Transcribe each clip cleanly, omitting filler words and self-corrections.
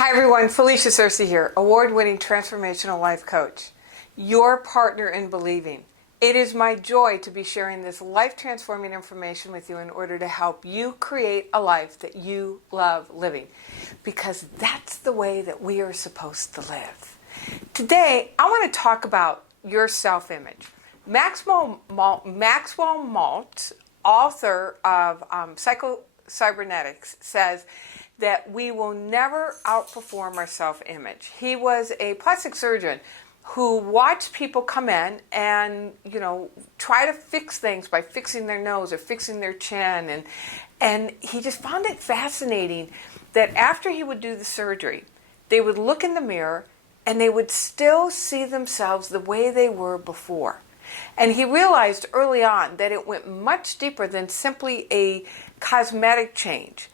Hi everyone, Felicia Searcy here, award-winning transformational life coach, your partner in believing. It is my joy to be sharing this life-transforming information with you in order to help you create a life that you love living, because that's the way that we are supposed to live. Today, I want to talk about your self-image. Maxwell Maltz, author of Psycho-Cybernetics, says that we will never outperform our self-image. He was a plastic surgeon who watched people come in and, try to fix things by fixing their nose or fixing their chin. And he just found it fascinating that after he would do the surgery, they would look in the mirror and they would still see themselves the way they were before. And he realized early on that it went much deeper than simply a cosmetic change.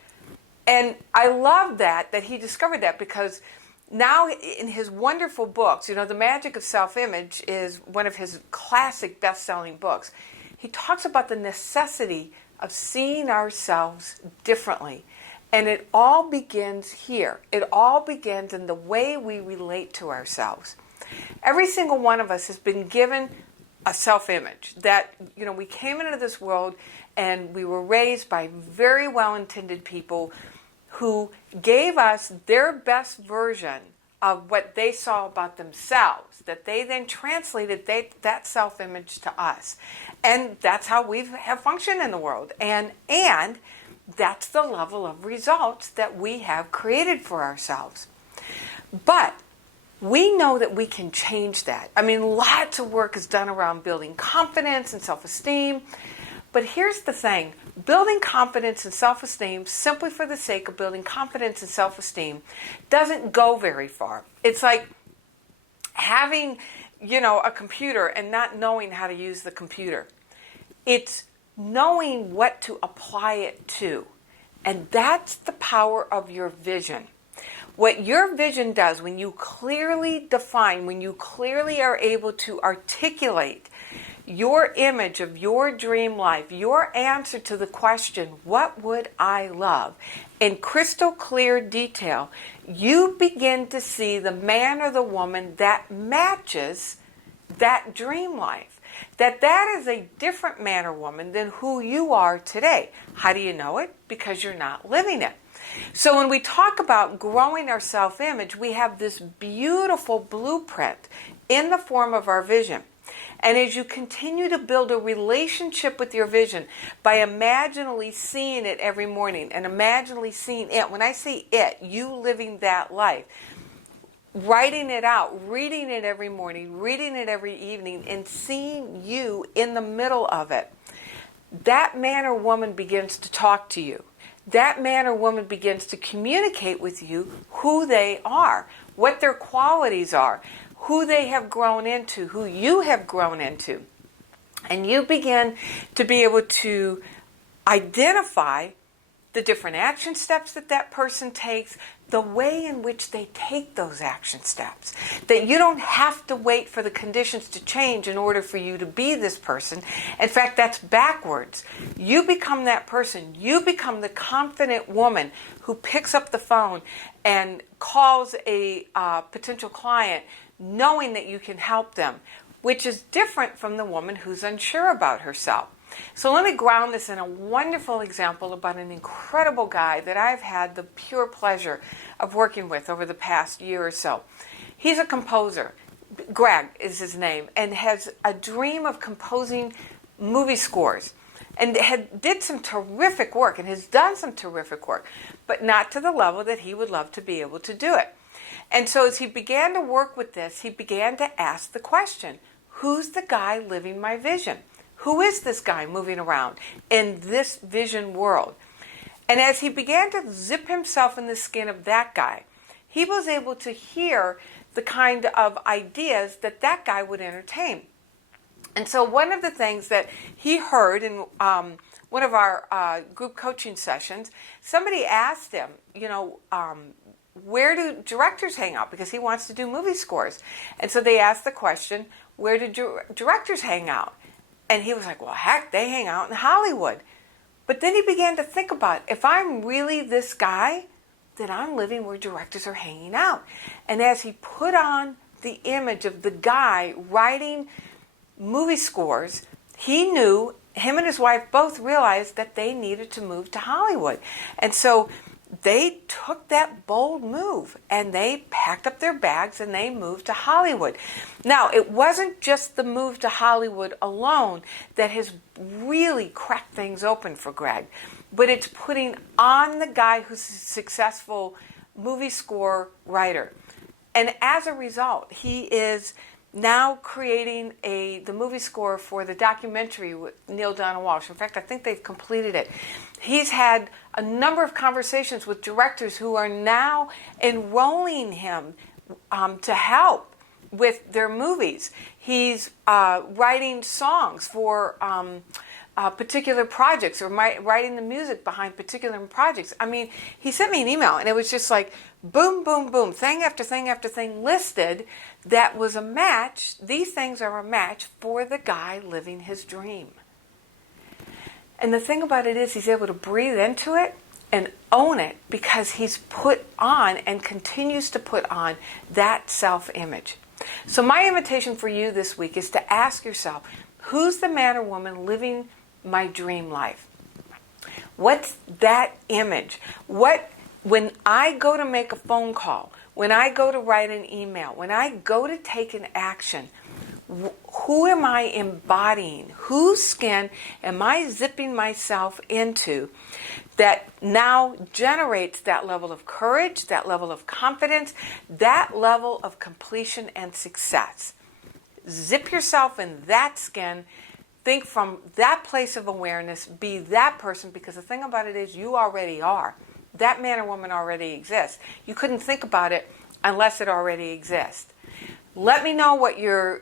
And I love that he discovered that, because now in his wonderful books, The Magic of Self-Image is one of his classic best-selling books. He talks about the necessity of seeing ourselves differently. And it all begins here. It all begins in the way we relate to ourselves. Every single one of us has been given a self-image that, we came into this world and we were raised by very well-intended people who gave us their best version of what they saw about themselves, that they then translated that self-image to us. And that's how we have functioned in the world. And that's the level of results that we have created for ourselves. But we know that we can change that. Lots of work is done around building confidence and self-esteem. But here's the thing. Building confidence and self-esteem simply for the sake of building confidence and self-esteem doesn't go very far. It's like having, a computer and not knowing how to use the computer. It's knowing what to apply it to. And that's the power of your vision. What your vision does, when you clearly define, when you clearly are able to articulate your image of your dream life, your answer to the question, what would I love? In crystal clear detail, you begin to see the man or the woman that matches that dream life. That is a different man or woman than who you are today. How do you know it? Because you're not living it. So when we talk about growing our self-image, we have this beautiful blueprint in the form of our vision. And as you continue to build a relationship with your vision by imaginally seeing it every morning and imaginally seeing it, when I say it, you living that life, writing it out, reading it every morning, reading it every evening, and seeing you in the middle of it, that man or woman begins to talk to you. That man or woman begins to communicate with you who they are, what their qualities are, who they have grown into, who you have grown into. And you begin to be able to identify the different action steps that person takes, the way in which they take those action steps. That you don't have to wait for the conditions to change in order for you to be this person. In fact, that's backwards. You become that person. You become the confident woman who picks up the phone and calls a potential client knowing that you can help them, which is different from the woman who's unsure about herself. So let me ground this in a wonderful example about an incredible guy that I've had the pure pleasure of working with over the past year or so. He's a composer. Greg is his name, and has a dream of composing movie scores. And did some terrific work and has done some terrific work, but not to the level that he would love to be able to do it. And so as he began to work with this, he began to ask the question, who's the guy living my vision? Who is this guy moving around in this vision world? And as he began to zip himself in the skin of that guy, he was able to hear the kind of ideas that guy would entertain. And so one of the things that he heard in one of our group coaching sessions, somebody asked him, where do directors hang out? Because he wants to do movie scores. And so they asked the question, where do directors hang out? And he was like, well, heck, they hang out in Hollywood. But then he began to think about, if I'm really this guy, that I'm living where directors are hanging out. And as he put on the image of the guy writing movie scores, he knew, him and his wife both realized that they needed to move to Hollywood. And so they took that bold move and they packed up their bags and they moved to Hollywood. Now, it wasn't just the move to Hollywood alone that has really cracked things open for Greg, but it's putting on the guy who's a successful movie score writer. And as a result, he is now creating the movie score for the documentary with Neil Donald Walsh. In fact, I think they've completed it. He's had a number of conversations with directors who are now enrolling him to help with their movies. He's writing songs for particular projects, or writing the music behind particular projects. I mean, he sent me an email and it was just like boom, boom, boom, thing after thing after thing listed that was a match. These things are a match for the guy living his dream. And the thing about it is he's able to breathe into it and own it because he's put on and continues to put on that self-image. So my invitation for you this week is to ask yourself, who's the man or woman living my dream life? What's that image? When I go to make a phone call, when I go to write an email, when I go to take an action, who am I embodying? Whose skin am I zipping myself into that now generates that level of courage, that level of confidence, that level of completion and success? Zip yourself in that skin. Think from that place of awareness. Be that person, because the thing about it is you already are. That man or woman already exists. You couldn't think about it unless it already exists. Let me know what your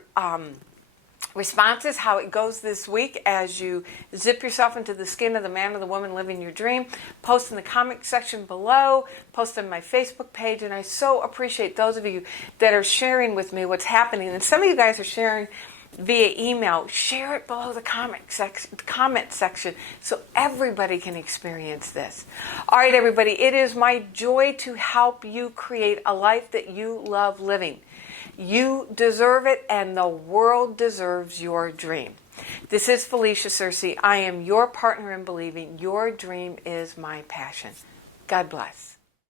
response is, how it goes this week as you zip yourself into the skin of the man or the woman living your dream. Post in the comment section below. Post on my Facebook page. And I so appreciate those of you that are sharing with me what's happening. And some of you guys are sharing via email. Share it below the comment section so everybody can experience this. All right, everybody, it is my joy to help you create a life that you love living. You deserve it, and the world deserves your dream. This is Felicia Searcy. I am your partner in believing your dream is my passion. God bless.